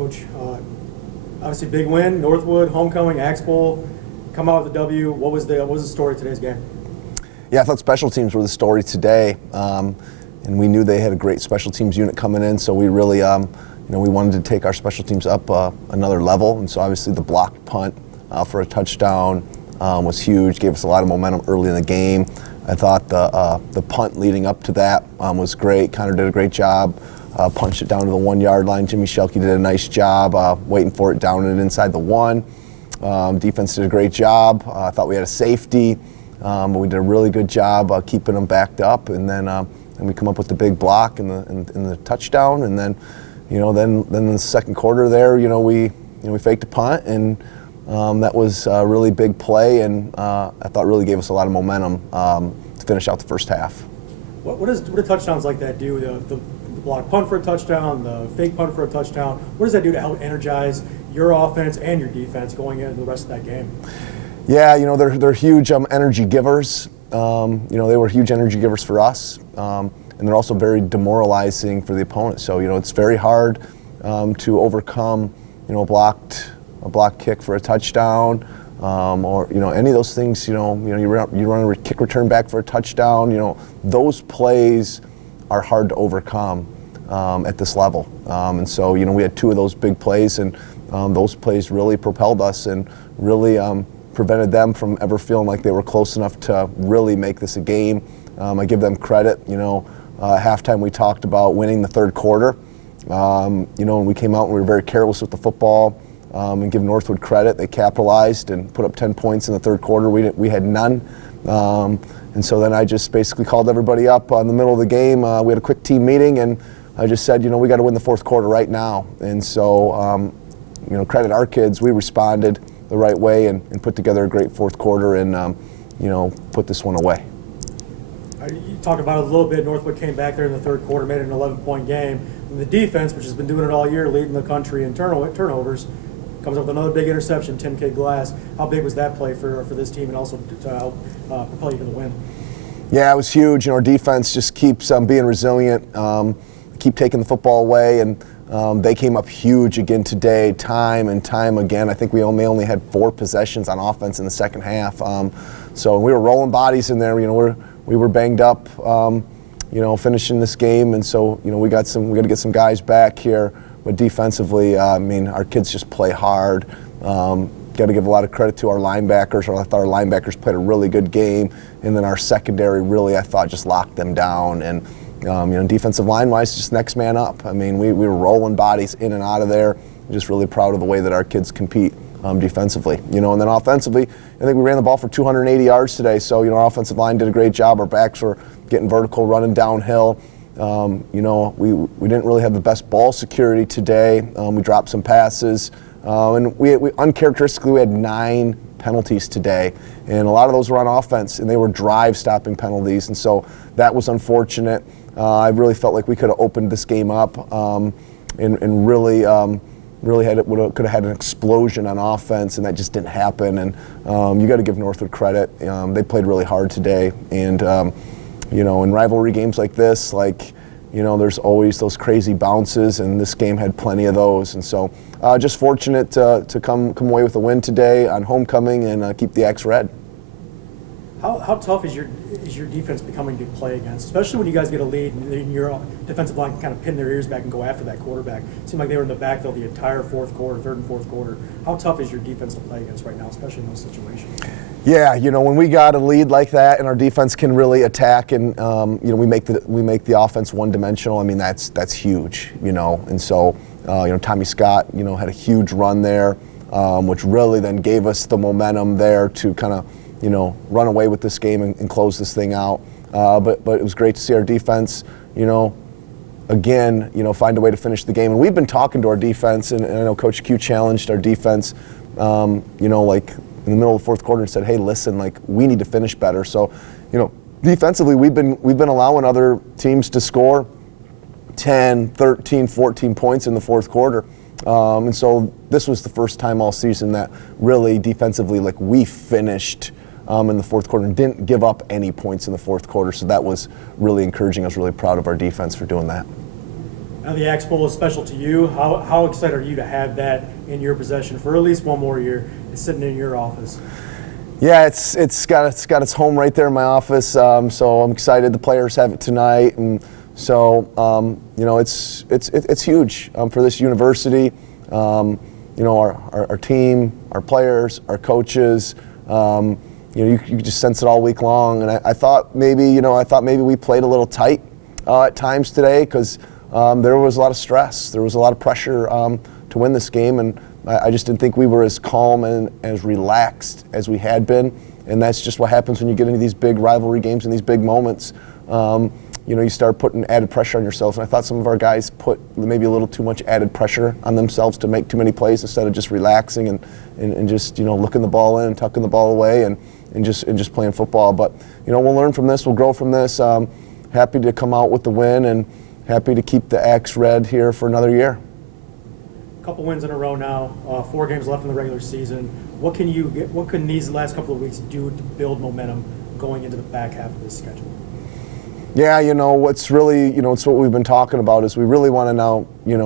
Coach, obviously big win, Northwood, homecoming, Axe Bowl, come out with a W. What was the story of today's game? Yeah, I thought special teams were the story today, and we knew they had a great special teams unit coming in, so we really, we wanted to take our special teams up another level, and so obviously the blocked punt for a touchdown was huge, gave us a lot of momentum early in the game. I thought the punt leading up to that was great. Connor did a great job, punched it down to the 1 yard line. Jimmy Shelke did a nice job waiting for it down and inside the 1. Defense did a great job. I thought we had a safety, but we did a really good job keeping them backed up, and then we come up with the big block and the touchdown, and then then in the second quarter there, we faked a punt, and that was a really big play, and I thought really gave us a lot of momentum to finish out the first half. What do touchdowns like that do? The block punt for a touchdown, the fake punt for a touchdown. What does that do to help energize your offense and your defense going into the rest of that game? Yeah, they're huge energy givers. They were huge energy givers for us, and they're also very demoralizing for the opponent. So it's very hard to overcome a block kick for a touchdown, or any of those things. You run a kick return back for a touchdown. Those plays are hard to overcome at this level, and so we had 2 of those big plays, and those plays really propelled us and really prevented them from ever feeling like they were close enough to really make this a game. I give them credit. Halftime we talked about winning the third quarter. And we came out and we were very careless with the football. And give Northwood credit, they capitalized and put up 10 points in the third quarter. We had none. And so then I just basically called everybody up in the middle of the game. We had a quick team meeting, and I just said, we got to win the fourth quarter right now. And so, credit our kids. We responded the right way and put together a great fourth quarter and, put this one away. You talked about it a little bit. Northwood came back there in the third quarter, made it an 11-point game. And the defense, which has been doing it all year, leading the country in turnovers, comes up with another big interception, Tim K. Glass. How big was that play for this team and also to help propel you to the win? Yeah, it was huge. Our defense just keeps being resilient, keep taking the football away, and they came up huge again today, time and time again. I think we only had 4 possessions on offense in the second half. So we were rolling bodies in there. We were banged up, finishing this game, and so we got to get some guys back here. But defensively, our kids just play hard. Got to give a lot of credit to our linebackers. I thought our linebackers played a really good game, and then our secondary really, I thought, just locked them down. And defensive line-wise, just next man up. We were rolling bodies in and out of there. Just really proud of the way that our kids compete defensively. And then offensively, I think we ran the ball for 280 yards today. So our offensive line did a great job. Our backs were getting vertical, running downhill. We didn't really have the best ball security today. We dropped some passes, and we uncharacteristically we had 9 penalties today, and a lot of those were on offense, and they were drive-stopping penalties, and so that was unfortunate. I really felt like we could have opened this game up, and really could have had an explosion on offense, and that just didn't happen. And you got to give Northwood credit. They played really hard today, and in rivalry games like this, there's always those crazy bounces, and this game had plenty of those. And so just fortunate to come away with a win today on homecoming and keep the Axe red. How tough is your defense becoming to play against, especially when you guys get a lead and your defensive line can kind of pin their ears back and go after that quarterback? It seemed like they were in the backfield the entire third and fourth quarter. How tough is your defense to play against right now, especially in those situations? Yeah, when we got a lead like that and our defense can really attack, and we make the offense one-dimensional. That's huge. And so Tommy Scott had a huge run there, which really then gave us the momentum there to kind of run away with this game and close this thing out. But it was great to see our defense, again, find a way to finish the game. And we've been talking to our defense, and I know Coach Q challenged our defense, in the middle of the fourth quarter and said, hey, listen, we need to finish better. So, defensively, we've been allowing other teams to score 10, 13, 14 points in the fourth quarter. And so this was the first time all season that really defensively, we finished in the fourth quarter and didn't give up any points in the fourth quarter. So that was really encouraging. I was really proud of our defense for doing that. Now the Axe Bowl is special to you. How excited are you to have that in your possession for at least one more year? It's sitting in your office. Yeah, it's got its home right there in my office. So I'm excited. The players have it tonight, and so it's huge for this university. Our team, our players, our coaches. You can just sense it all week long. And I thought maybe we played a little tight at times today because there was a lot of stress. There was a lot of pressure to win this game, and I just didn't think we were as calm and as relaxed as we had been. And that's just what happens when you get into these big rivalry games and these big moments. You start putting added pressure on yourself. And I thought some of our guys put maybe a little too much added pressure on themselves to make too many plays instead of just relaxing and just looking the ball in and tucking the ball away and just playing football. But we'll learn from this. We'll grow from this. Happy to come out with the win and happy to keep the Axe red here for another year. A couple wins in a row now, 4 games left in the regular season. What can these last couple of weeks do to build momentum going into the back half of this schedule? Yeah, what's really, it's what we've been talking about is we really want to now, we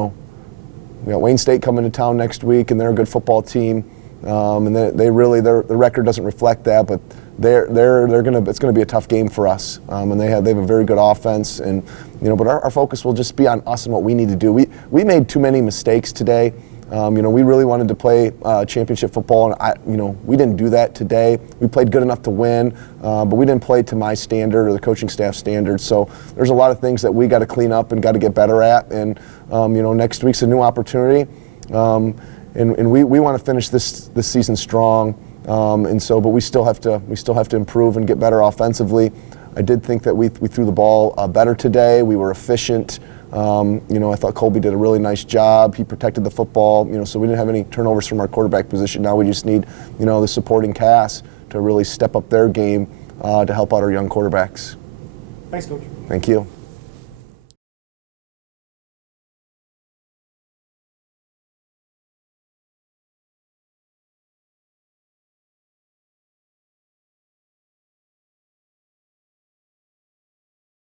got Wayne State coming to town next week, and they're a good football team, and they really their record doesn't reflect that, but it's gonna be a tough game for us, and they have a very good offense, and but our focus will just be on us and what we need to do. We made too many mistakes today. We really wanted to play championship football, and we didn't do that today. We played good enough to win, but we didn't play to my standard or the coaching staff standard. So there's a lot of things that we got to clean up and got to get better at. And next week's a new opportunity, and we want to finish this season strong. But we still have to improve and get better offensively. I did think that we threw the ball better today. We were efficient. I thought Colby did a really nice job. He protected the football, so we didn't have any turnovers from our quarterback position. Now we just need, the supporting cast to really step up their game to help out our young quarterbacks. Thanks, Coach. Thank you.